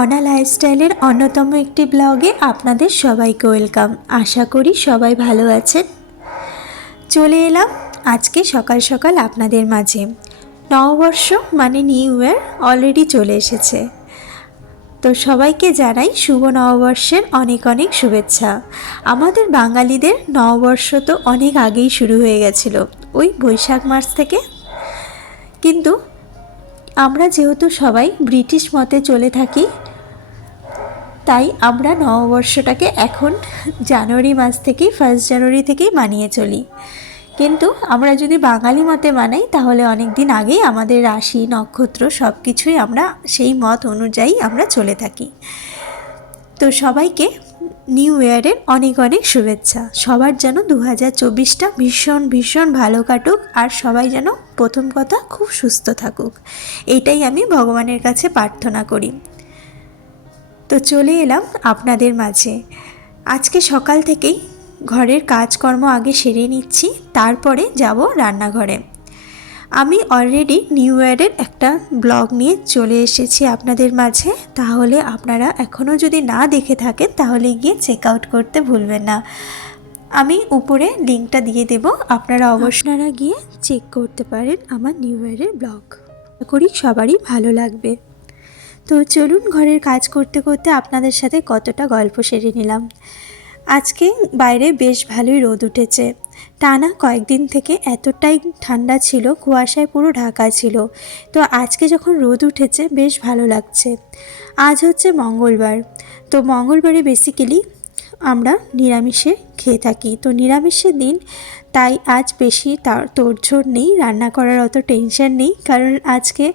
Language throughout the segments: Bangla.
অনা লাইফস্টাইলের অন্যতম একটি ব্লগে আপনাদের সবাইকে ওয়েলকাম। আশা করি সবাই ভালো আছেন। চলে এলাম আজকে সকাল সকাল আপনাদের মাঝে। নববর্ষ মানে নিউ ইয়ার অলরেডি চলে এসেছে। তো সবাইকে জানাই শুভ নববর্ষের অনেক অনেক শুভেচ্ছা। আমাদের বাঙালিদের নববর্ষ তো অনেক আগেই শুরু হয়ে গেছিল, ওই বৈশাখ মাস থেকে। কিন্তু আমরা যেহেতু সবাই ব্রিটিশ মতে চলে থাকি তাই আমরা নববর্ষটাকে এখন জানুয়ারি মাস থেকেই ফার্স্ট জানুয়ারি থেকেই মানিয়ে চলি। কিন্তু আমরা যদি বাঙালি মতে মানাই, তাহলে অনেক দিন আগেই আমাদের রাশি, নক্ষত্র সব কিছুই আমরা সেই মত অনুযায়ী আমরা চলে থাকি। তো সবাইকে নিউ ইয়ারের অনেক অনেক শুভেচ্ছা। সবার যেন দু হাজার চব্বিশটা ভীষণ ভীষণ ভালো কাটুক আর সবাই যেন প্রথম কথা খুব সুস্থ থাকুক। এটাই আমি ভগবানের কাছে প্রার্থনা করি। তো চলে এলাম আপনাদের মাঝে। আজকে সকাল থেকেই ঘরের কাজকর্ম আগে সেরে নিচ্ছি, তারপরে যাব রান্নাঘরে। আমি অলরেডি নিউ ইয়ারের একটা ব্লগ নিয়ে চলে এসেছি আপনাদের মাঝে। তাহলে আপনারা এখনও যদি না দেখে থাকেন, তাহলে গিয়ে চেক আউট করতে ভুলবেন না। আমি উপরে লিঙ্কটা দিয়ে দেব, আপনারা অবশ্যই গিয়ে চেক করতে পারেন আমার নিউ ইয়ারের ব্লগ করি সবারই ভালো লাগবে। তো চলুন ঘরের কাজ করতে করতে আপনাদের সাথে কতটা গল্প সেরে নিলাম। আজকে বাইরে বেশ ভালোই রোদ উঠেছে। টানা কয়েকদিন থেকে এতটাই ঠান্ডা ছিল, কুয়াশায় পুরো ঢাকা ছিল। তো আজকে যখন রোদ উঠেছে, বেশ ভালো লাগছে। আজ হচ্ছে মঙ্গলবার। তো মঙ্গলবারে বেসিক্যালি আমরা নিরামিষে খেয়ে থাকি। তো নিরামিষের দিন তাই আজ বেশি তার তোড়ঝোড় নেই, রান্না করার অত টেনশন নেই, কারণ আজকে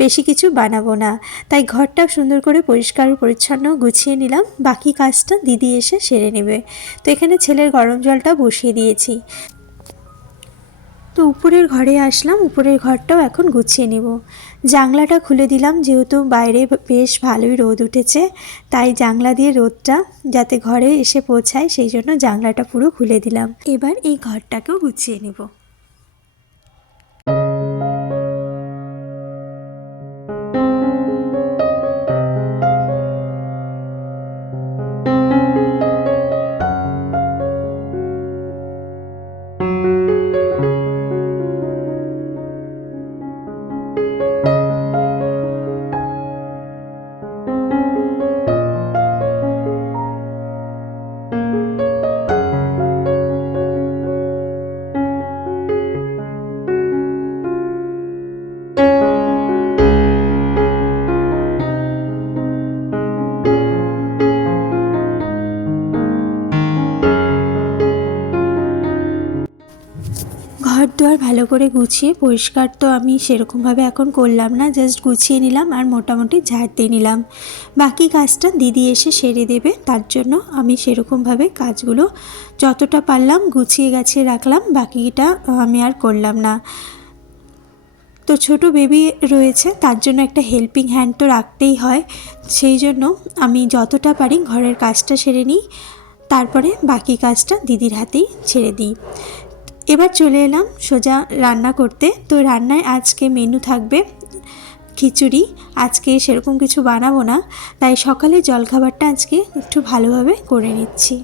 বেশি কিছু বানাবো না। তাই ঘরটা সুন্দর করে পরিষ্কার পরিচ্ছন্ন গুছিয়ে নিলাম। বাকি কাজটা দিদি এসে সেরে নেবে। তো এখানে ছেলের গরম জলটা বসিয়ে দিয়েছি। তো উপরের ঘরে আসলাম, উপরের ঘরটাও এখন গুছিয়ে নেব। জানলাটা খুলে দিলাম, যেহেতু বাইরে বেশ ভালোই রোদ উঠেছে, তাই জানলা দিয়ে রোদটা যাতে ঘরে এসে পৌঁছায়, সেই জন্য জানলাটা পুরো খুলে দিলাম। এবার এই ঘরটাকেও গুছিয়ে নেব। দুয়ার ভালো করে গুছিয়ে, পরিষ্কার তো আমি সেরকমভাবে এখন করলাম না জাস্ট গুছিয়ে নিলাম আর মোটামুটি ঝাড় দিয়ে নিলাম। বাকি কাজটা দিদি এসে সেরে দেবে, তার জন্য আমি সেরকমভাবে কাজগুলো যতটা পারলাম গুছিয়ে গাছিয়ে রাখলাম, বাকিটা আমি আর করলাম না। তো ছোট বেবি রয়েছে, তার জন্য একটা হেল্পিং হ্যান্ড তো রাখতেই হয়, সেই জন্য আমি যতটা পারি ঘরের কাজটা সেরে নিই, তারপরে বাকি কাজটা দিদির হাতেই ছেড়ে দিই। এবার চলে এলাম সোজা রান্না করতে। তো রান্নায় আজকে মেনু থাকবে খিচুড়ি। আজকে সেরকম কিছু বানাবো না, তাই সকালে জলখাবারটা আজকে একটু ভালোভাবে করে নিচ্ছি।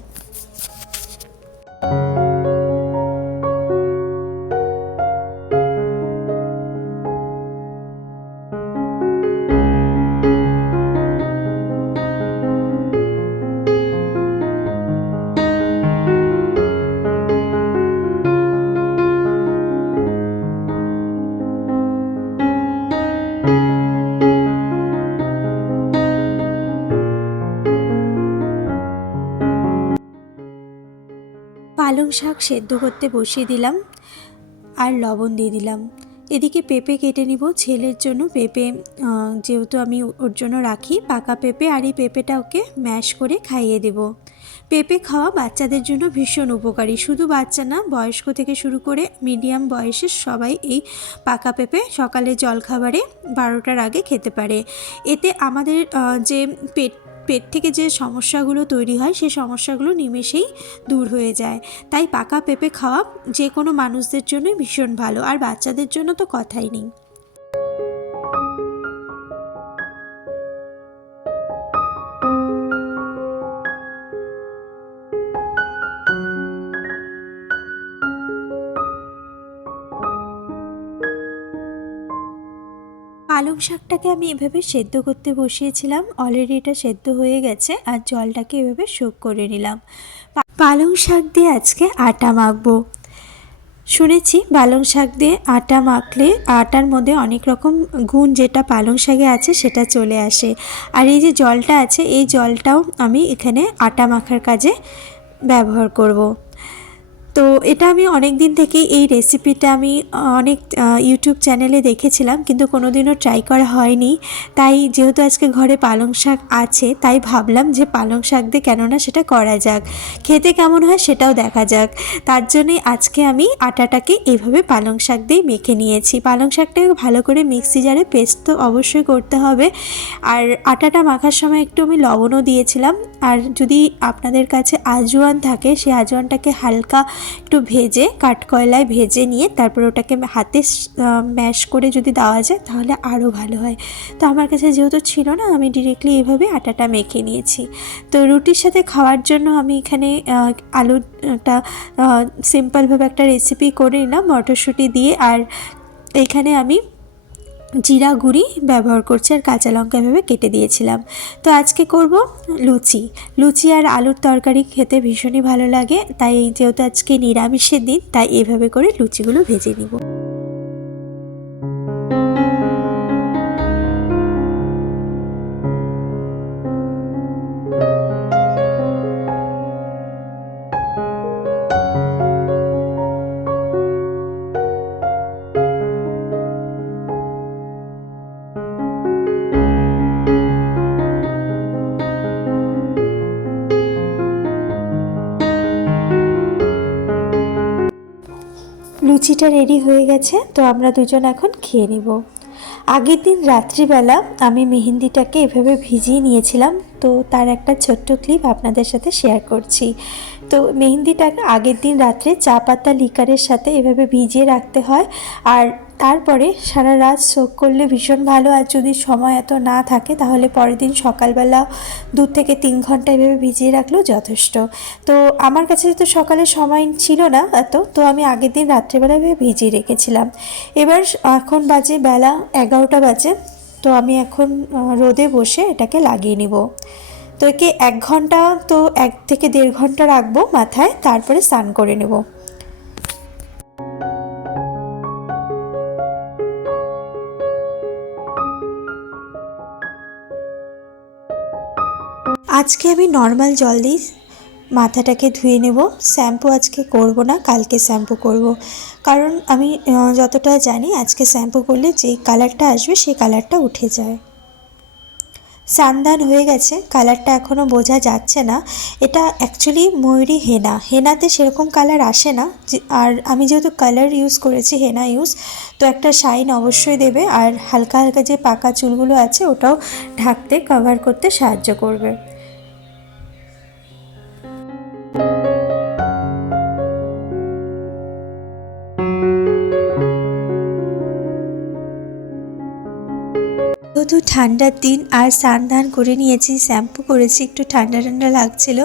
শাক সেদ্ধ করতে বসিয়ে দিলাম আর লবণ দিয়ে দিলাম। এদিকে পেঁপে কেটে নিব, ছেলের জন্য পেঁপে যেহেতু আমি ওর জন্য রাখি, পাকা পেঁপে আর এই পেঁপেটা ওকে ম্যাশ করে খাইয়ে দেব। পেঁপে খাওয়া বাচ্চাদের জন্য ভীষণ উপকারী। শুধু বাচ্চা না, বয়স্ক থেকে শুরু করে মিডিয়াম বয়সের সবাই এই পাকা পেঁপে সকালে জলখাবারে বারোটার আগে খেতে পারে। এতে আমাদের যে পেট পেট থেকে যে সমস্যাগুলো তৈরি হয়, সেই সমস্যাগুলো নিমেষেই দূর হয়ে যায়। তাই পাকা পেঁপে খাওয়া যে কোনো মানুষদের জন্যই ভীষণ ভালো। আর বাচ্চাদের জন্য তো কথাই নেই। পালং শাকটাকে আমি এভাবে সেদ্ধ করতে বসিয়েছিলাম। অলরেডি এটা সেদ্ধ হয়ে গেছে আর জলটাকে এভাবে শোক করে নিলাম। পালং শাক দিয়ে আজকে আটা মাখবো। শুনেছি পালং শাক দিয়ে আটা মাখলে আটার মধ্যে অনেক রকম গুণ যেটা পালং শাকে আছে সেটা চলে আসে। আর এই যে জলটা আছে, এই জলটাও আমি এখানে আটা মাখার কাজে ব্যবহার করব। তো এটা আমি অনেক দিন থেকেই এই রেসিপিটা আমি অনেক ইউটিউব চ্যানেলে দেখেছিলাম, কিন্তু কোনোদিনও ট্রাই করা হয়নি। তাই যেহেতু আজকে ঘরে পালং শাক আছে, তাই ভাবলাম যে পালং শাক দিয়ে কেননা সেটা করা যাক। খেতে কেমন হয় সেটাও দেখা যাক। তার জন্যে আজকে আমি আটাটাকে এইভাবে পালং শাক দিয়ে মেখে নিয়েছি। পালং শাকটাকে ভালো করে মিক্সি জারে পেস্ট তো অবশ্যই করতে হবে। আর আটাটা মাখার সময় একটু আমি লবণও দিয়েছিলাম। আর যদি আপনাদের কাছে আজওয়ান থাকে সেই আজওয়ানটাকে হালকা একটু ভেজে কাঠকয়লায় ভেজে নিয়ে তারপর ওটাকে হাতে ম্যাশ করে যদি দেওয়া যায় তাহলে আরও ভালো হয়। তো আমার কাছে যেহেতু ছিল না, আমি ডিরেক্টলি এভাবে আটাটা মেখে নিয়েছি। তো রুটির সাথে খাওয়ার জন্য আমি এখানে আলুটা সিম্পলভাবে একটা রেসিপি করে নিলাম, মটরশুঁটি দিয়ে। আর এখানে আমি জিরা গুঁড়ি ব্যবহার করছি আর কাঁচা লঙ্কা এভাবে কেটে দিয়েছিলাম। তো আজকে করব লুচি। লুচি আর আলুর তরকারি খেতে ভীষণই ভালো লাগে, তাই যেহেতু আজকে নিরামিষের দিন, তাই এভাবে করে লুচিগুলো ভেজে নিব। লুচিটা রেডি হয়ে গেছে, তো আমরা দুজন এখন খেয়ে নেব। আগের দিন রাত্রিবেলা আমি মেহেন্দিটাকে এভাবে ভিজিয়ে নিয়েছিলাম, তো তার একটা ছোট্ট ক্লিপ আপনাদের সাথে শেয়ার করছি। তো মেহেন্দিটাকে আগের দিন রাত্রে চা পাতা লিকারের সাথে এভাবে ভিজিয়ে রাখতে হয়, আর তারপরে সারা রাত সোক করলে ভীষণ ভালো আর যদি সময় এত না থাকে, তাহলে পরের দিন সকালবেলা দু থেকে তিন ঘণ্টা এভাবে ভিজিয়ে রাখলেও যথেষ্ট। তো আমার কাছে তো সকালে সময় ছিল না এত তো আমি আগের দিন রাত্রেবেলা এভাবে ভিজিয়ে রেখেছিলাম। এবার এখন বাজে বেলা এগারোটা বাজে, তো আমি এখন রোদে বসে এটাকে লাগিয়ে নিব। তো একে এক ঘণ্টা, তো এক থেকে দেড় ঘণ্টা রাখব মাথায়, তারপরে স্নান করে নেব। আজকে আমি নর্মাল জল দিয়ে মাথাটাকে ধুয়ে নেব। শ্যাম্পু আজকে করব না, কালকে শ্যাম্পু করব। কারণ আমি যতটা জানি আজকে শ্যাম্পু করলে যেই কালারটা আসবে সেই কালারটা উঠে যায়। সানদান হয়ে গেছে, কালারটা এখনও বোঝা যাচ্ছে না। এটা অ্যাকচুয়ালি ময়ূরী হেনা। হেনাতে সেরকম কালার আসে না। আর আমি যেহেতু কালার ইউজ করেছি, হেনা ইউজ তো একটা শাইন অবশ্যই দেবে। আর হালকা হালকা যে পাকা চুলগুলো আছে, ওটাও ঢাকতে কভার করতে সাহায্য করবে। যেহেতু ঠান্ডার দিন আর স্নান ধান করে নিয়েছি, শ্যাম্পু করেছি, একটু ঠান্ডা ঠান্ডা লাগছিল,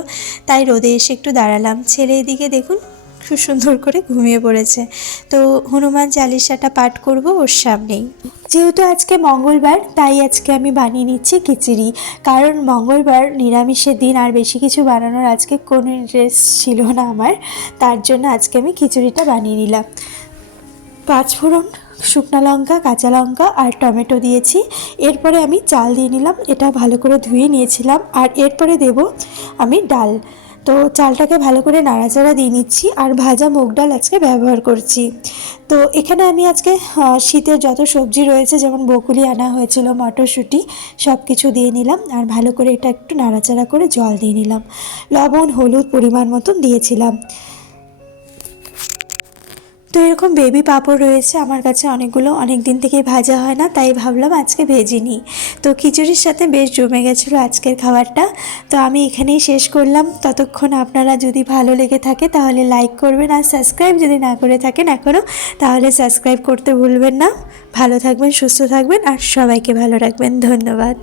তাই রোদে এসে একটু দাঁড়ালাম। ছেলে এদিকে দেখুন, খুব সুন্দর করে ঘুমিয়ে পড়েছে। তো হনুমান চালিসাটা পাঠ করব ওর সামনেই। যেহেতু আজকে মঙ্গলবার, তাই আজকে আমি বানিয়ে নিচ্ছি খিচুড়ি। কারণ মঙ্গলবার নিরামিষের দিন আর বেশি কিছু বানানোর আজকে কোনো ইন্টারেস্ট ছিল না আমার, তার জন্য আজকে আমি খিচুড়িটা বানিয়ে নিলাম। পাঁচফোড়ন শুকনো লঙ্কা, কাঁচা লঙ্কা আর টমেটো দিয়েছি। এরপরে আমি চাল দিয়ে নিলাম, এটা ভালো করে ধুয়ে নিয়েছিলাম। আর এরপরে দেব আমি ডাল। তো চালটাকে ভালো করে নাড়াচাড়া দিয়ে নিচ্ছি আর ভাজা মুগ ডাল আজকে ব্যবহার করছি। তো এখানে আমি আজকে শীতের যত সবজি রয়েছে, যেমন বকুলি আনা হয়েছিল, মটরশুঁটি সব কিছু দিয়ে নিলাম। আর ভালো করে এটা একটু নাড়াচাড়া করে জল দিয়ে নিলাম। লবণ, হলুদ পরিমাণ মতন দিয়েছিলাম। তো এরকম বেবি পাঁপড় রয়েছে আমার কাছে অনেকগুলো অনেক দিন থেকেই ভাজা হয় না, তাই ভাবলাম আজকে ভেজে নিই। তো খিচুড়ির সাথে বেশ জমে গেছিল আজকের খাবারটা। তো আমি এখানেই শেষ করলাম। ততক্ষণ আপনারা যদি ভালো লেগে থাকে তাহলে লাইক করবেন আর সাবস্ক্রাইব যদি না করে থাকেন এখনও, তাহলে সাবস্ক্রাইব করতে ভুলবেন না। ভালো থাকবেন, সুস্থ থাকবেন আর সবাইকে ভালো রাখবেন। ধন্যবাদ।